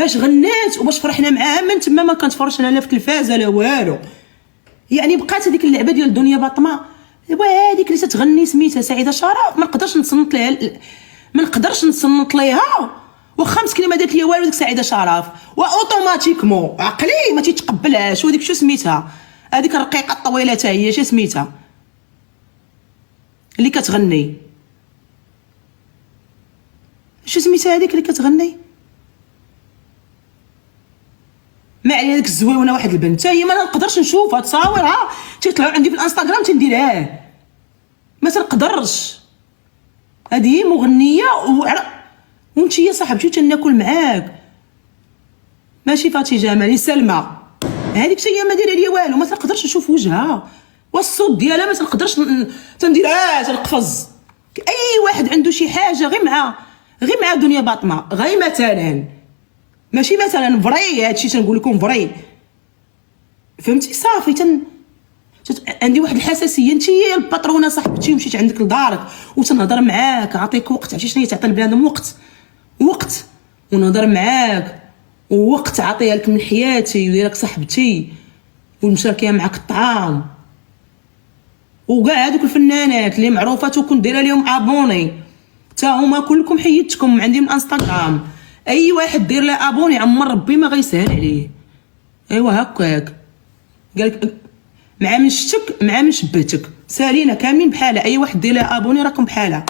باش غنات وباش فرحنا معاها. من تما ما كنتفرجش انا لا في التلفازه لا والو. يعني بقات هذيك اللعبه ديال الدنيا باطمه. وهذيك اللي تتغني سميتها سعيده شرف ما نقدرش نصنت لها، ما نقدرش نصنت ليها واخا مسكينه ما دارت ليا والو. ديك سعيده شرف واوتوماتيكمون عقلي ما تيتقبلهاش. وديك شو سميتها هذيك الرقيقه الطويله حتى هي شو سميتها اللي كتغني؟ شو سميتها هذيك اللي كتغني؟ ما عليها ديك الزويونه واحد البنت حتى هي ما نقدرش نشوفها تصاورها تيطلعوا عندي في الانستغرام تنديرها ما تنقدرش. هذه مغنيه وانت يا صاحبتي تناكل معاك ماشي فاتي جمالي سلمى هذيك هي ما دايره ليا والو ما تنقدرش نشوف وجهها والصوت ديالها ما تنقدرش تنديرها تنقفز. اي واحد عنده شي حاجه غير مع دنيا باطمه غير مثلا ماشي مثلا فري هادشي تنقول لكم فري فهمتي صافي عندي واحد الحساسيه. انت هي الباترونه صاحبتي ومشيت عندك لدارك وتنهضر معاك عطيك وقت. عرفتي شنو تعطي لبنادم؟ وقت ونهضر معاك ووقت عطيها لك من حياتي وديرك صاحبتي والمشاركه معاك الطعام. وكاع هذوك الفنانات اللي معروفات وكنت دايره لهم ابوني حتى هما كلكم حيدتكم عندي من انستغرام. اي واحد دير له ابوني عمر ربي ما غيسهل عليه. ايوا هكاك قالك مع من شتك مع من شبهتك سالينا كاملين بحالها. اي واحد دير له ابوني راكم بحالها.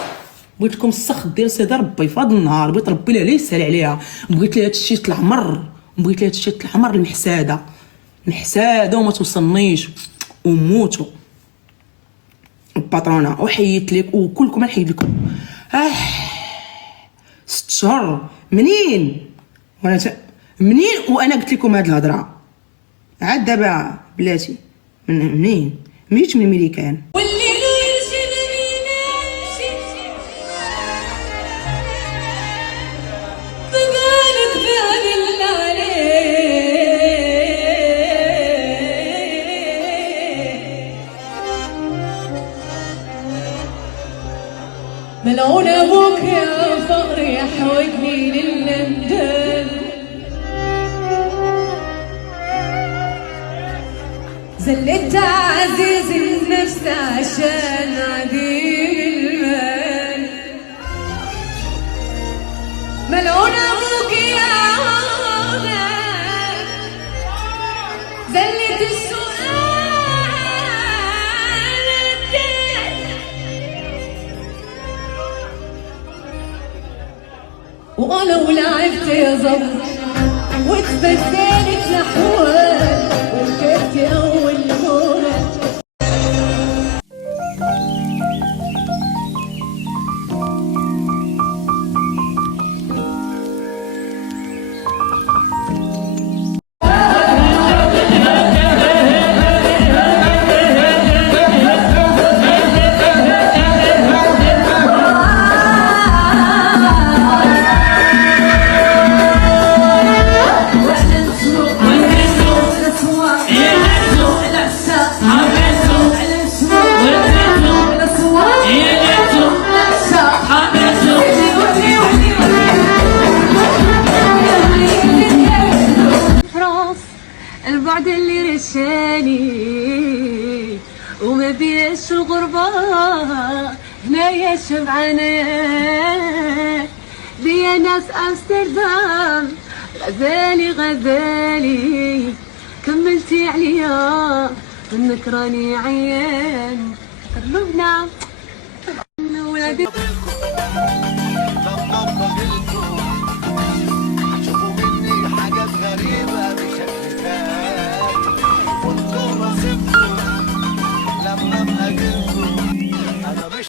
بغيت لكم السخط ديال سيدي ربي في هذا النهار. بغيت ربي لا يسهل عليها. بغيت لها هادشي يطلع مر بغيت لها هادشي يطلع مر المحساده وما توصلنيش وموتوا الباترونه. وحيت لك وكلكم نحيد لكم 6 شهور منين وانا قلت لكم هاد الهضره عاد دابا بلاتي منين مشيت من الميريكان. ملعون ابوك يا فقر يحوجني للندن. زلت عزيز النفس عشان عديل المال. ملعون ابوك يا زلت السؤال ولو لعبت يا زبر وتبدلت الاحوال وركبت اول موره. البعد اللي رشاني وما بيش الغربة هنايا شبعانة دي ناس امستردام. غزالي كملتي عليا منك راني عيان قلوبنا ولادي.